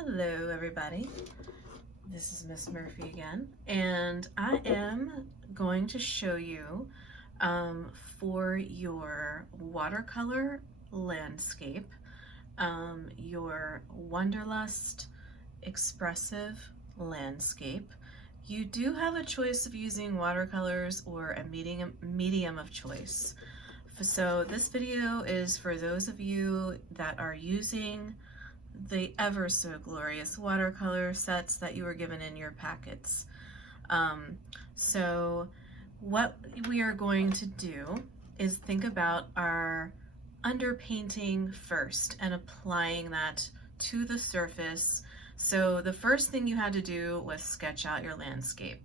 Hello everybody, this is Miss Murphy again, and I am going to show you for your watercolor landscape, your Wanderlust Expressive landscape. You do have a choice of using watercolors or a medium of choice. So this video is for those of you that are using the ever so glorious watercolor sets that you were given in your packets. So what we are going to do is think about our underpainting first and applying that to the surface. So the first thing you had to do was sketch out your landscape.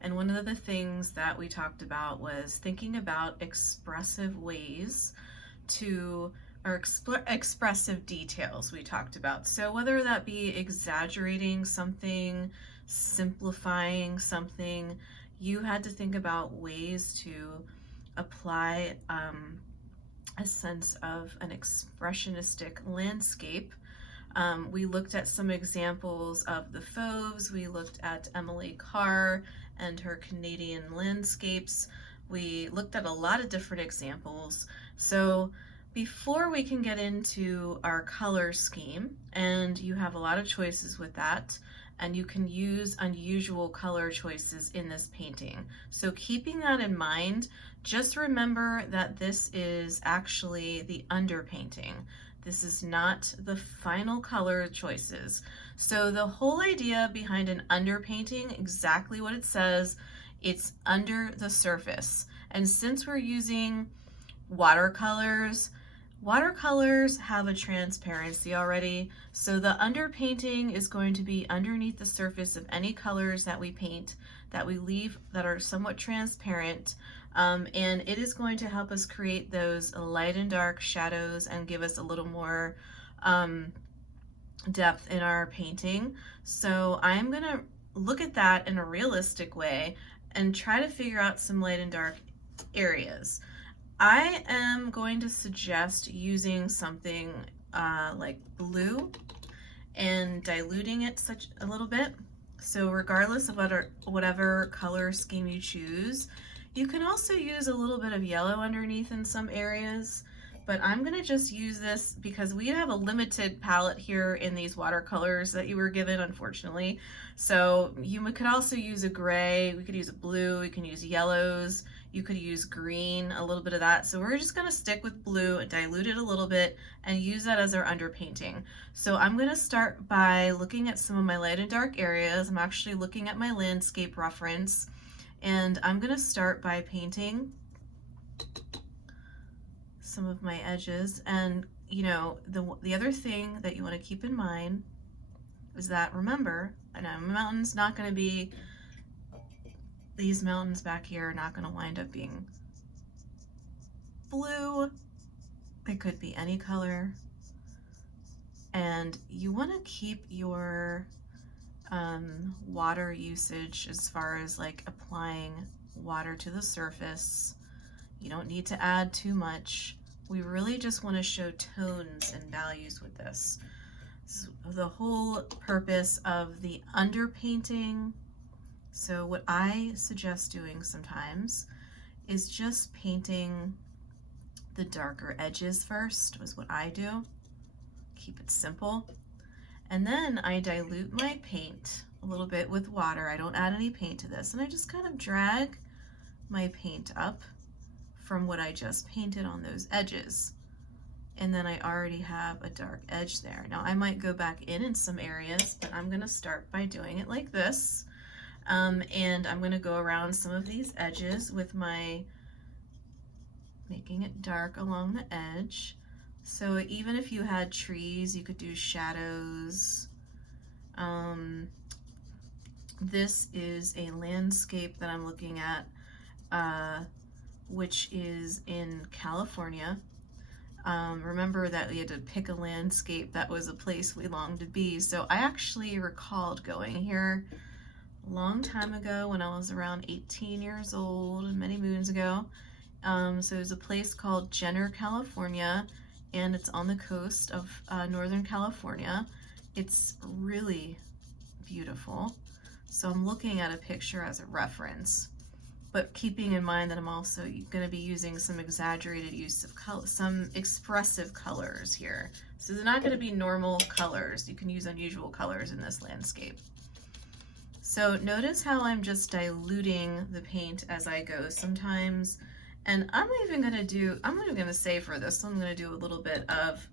And one of the things that we talked about was thinking about expressive ways to or expressive details we talked about. So whether that be exaggerating something, simplifying something, you had to think about ways to apply a sense of an expressionistic landscape. We looked at some examples of the Fauves. We looked at Emily Carr and her Canadian landscapes. We looked at a lot of different examples. So before we can get into our color scheme, and you have a lot of choices with that, and you can use unusual color choices in this painting. So keeping that in mind, just remember that this is actually the underpainting. This is not the final color choices. So the whole idea behind an underpainting, exactly what it says, it's under the surface. And since we're using watercolors, watercolors have a transparency already, so the underpainting is going to be underneath the surface of any colors that we paint, that we leave that are somewhat transparent, and it is going to help us create those light and dark shadows and give us a little more depth in our painting. So I'm gonna look at that in a realistic way and try to figure out some light and dark areas. I am going to suggest using something like blue and diluting it such a little bit. So regardless of whatever color scheme you choose, you can also use a little bit of yellow underneath in some areas, but I'm gonna just use this because we have a limited palette here in these watercolors that you were given, unfortunately. So you could also use a gray, we could use a blue, we can use yellows, you could use green, a little bit of that. So we're just gonna stick with blue and dilute it a little bit and use that as our underpainting. So I'm gonna start by looking at some of my light and dark areas. I'm actually looking at my landscape reference, and I'm gonna start by painting some of my edges. And you know, the other thing that you want to keep in mind is that, remember, I know my mountain's not going to be, these mountains back here are not going to wind up being blue. It could be any color, and you want to keep your water usage as far as like applying water to the surface. You don't need to add too much. We really just want to show tones and values with this. This is the whole purpose of the underpainting. So what I suggest doing sometimes is just painting the darker edges first, is what I do. Keep it simple. And then I dilute my paint a little bit with water. I don't add any paint to this, and I just kind of drag my paint up from what I just painted on those edges. And then I already have a dark edge there. Now I might go back in some areas, but I'm gonna start by doing it like this. And I'm gonna go around some of these edges with my, making it dark along the edge. So even if you had trees, you could do shadows. This is a landscape that I'm looking at, which is in California. Remember that we had to pick a landscape that was a place we longed to be. So I actually recalled going here a long time ago when I was around 18 years old, many moons ago. So there's a place called Jenner, California, and it's on the coast of Northern California. it's really beautiful. So I'm looking at a picture as a reference, but keeping in mind that I'm also going to be using some exaggerated use of color, some expressive colors here. So they're not going to be normal colors. You can use unusual colors in this landscape. So notice how I'm just diluting the paint as I go sometimes. And I'm even going to say for this, I'm going to do a little bit of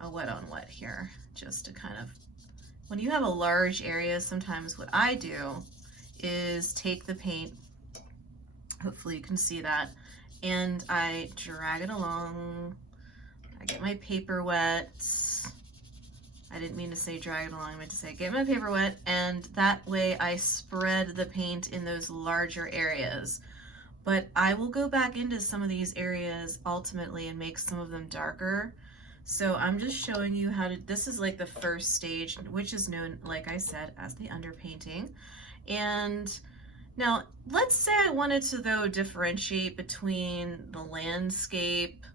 a wet on wet here, just to kind of, when you have a large area, sometimes what I do is take the paint, hopefully you can see that, and I drag it along. I get my paper wet. I didn't mean to say drag it along, I meant to say get my paper wet, and that way I spread the paint in those larger areas. But I will go back into some of these areas ultimately and make some of them darker. So I'm just showing you how to, this is like the first stage, which is known, like I said, as the underpainting. And now let's say I wanted to though differentiate between the landscape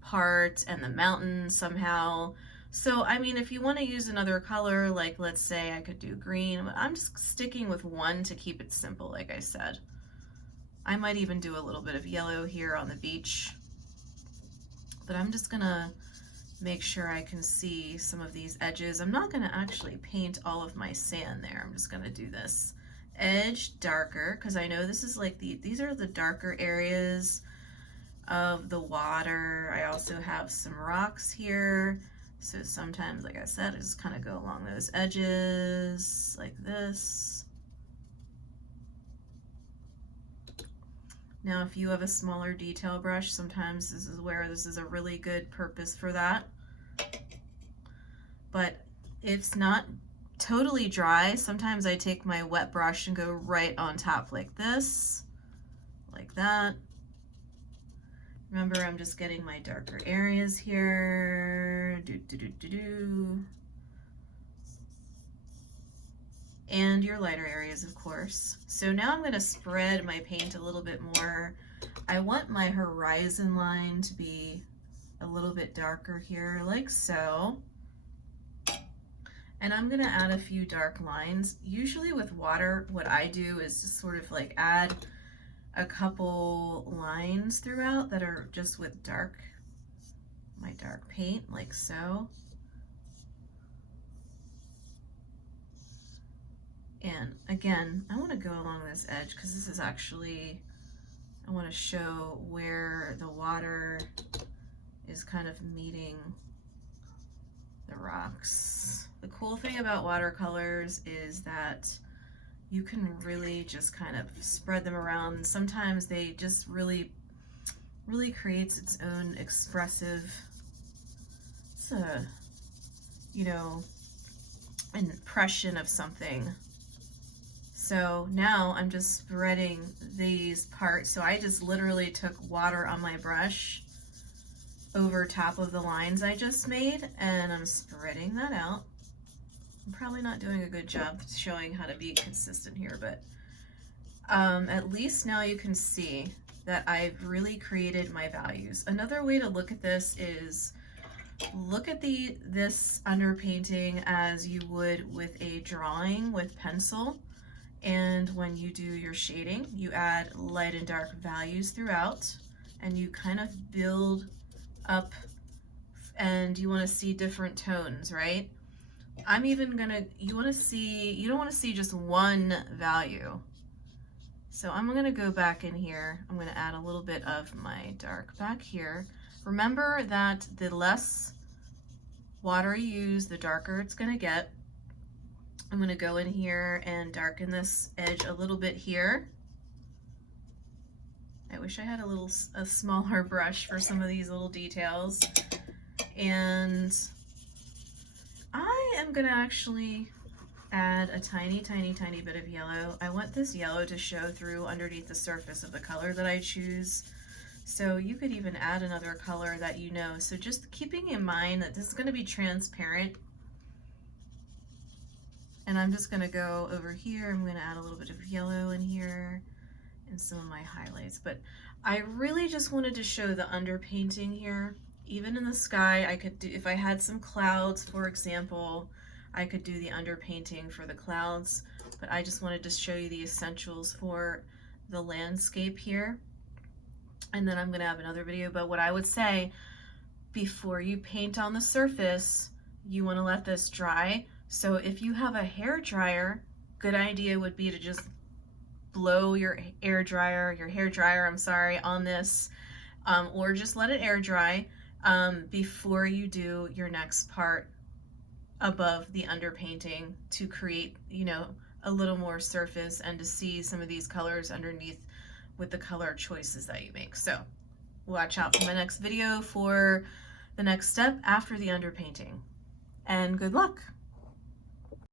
part and the mountain somehow. So I mean, if you want to use another color, like let's say I could do green, I'm just sticking with one to keep it simple, like I said. I might even do a little bit of yellow here on the beach, but I'm just gonna make sure I can see some of these edges. I'm not gonna actually paint all of my sand there. I'm just gonna do this edge darker, because I know this is like these are the darker areas of the water. I also have some rocks here. So sometimes, like I said, I just kind of go along those edges like this. Now, if you have a smaller detail brush, sometimes this is a really good purpose for that. But if it's not totally dry, sometimes I take my wet brush and go right on top like this, like that. Remember, I'm just getting my darker areas here. And your lighter areas, of course. So now I'm going to spread my paint a little bit more. I want my horizon line to be a little bit darker here, like so. And I'm going to add a few dark lines. Usually with water, what I do is just sort of like add a couple lines throughout that are just with my dark paint, like so. And again, I want to go along this edge because this is actually, I want to show where the water is kind of meeting the rocks. The cool thing about watercolors is that you can really just kind of spread them around. Sometimes they just really creates its own expressive, it's a, you know, impression of something. So now I'm just spreading these parts. So I just literally took water on my brush over top of the lines I just made, and I'm spreading that out. I'm probably not doing a good job showing how to be consistent here, but at least now you can see that I've really created my values. Another way to look at this is look at this underpainting as you would with a drawing with pencil. And when you do your shading, you add light and dark values throughout, and you kind of build up, and you want to see different tones, right? I'm even gonna, you don't want to see just one value. So I'm gonna go back in here. I'm gonna add a little bit of my dark back here. Remember that the less water you use, the darker it's gonna get. I'm gonna go in here and darken this edge a little bit here. I wish I had a smaller brush for some of these little details. And I am gonna actually add a tiny bit of yellow. I want this yellow to show through underneath the surface of the color that I choose. So you could even add another color that you know. So just keeping in mind that this is gonna be transparent. And I'm just gonna go over here. I'm gonna add a little bit of yellow in here and some of my highlights. But I really just wanted to show the underpainting here. Even in the sky, I could do, if I had some clouds, for example, I could do the underpainting for the clouds, but I just wanted to show you the essentials for the landscape here. And then I'm gonna have another video, but what I would say, before you paint on the surface, you wanna let this dry. So if you have a hair dryer, good idea would be to just blow your hair dryer, I'm sorry, on this, or just let it air dry before you do your next part above the underpainting to create, you know, a little more surface and to see some of these colors underneath with the color choices that you make. So watch out for my next video for the next step after the underpainting, and good luck.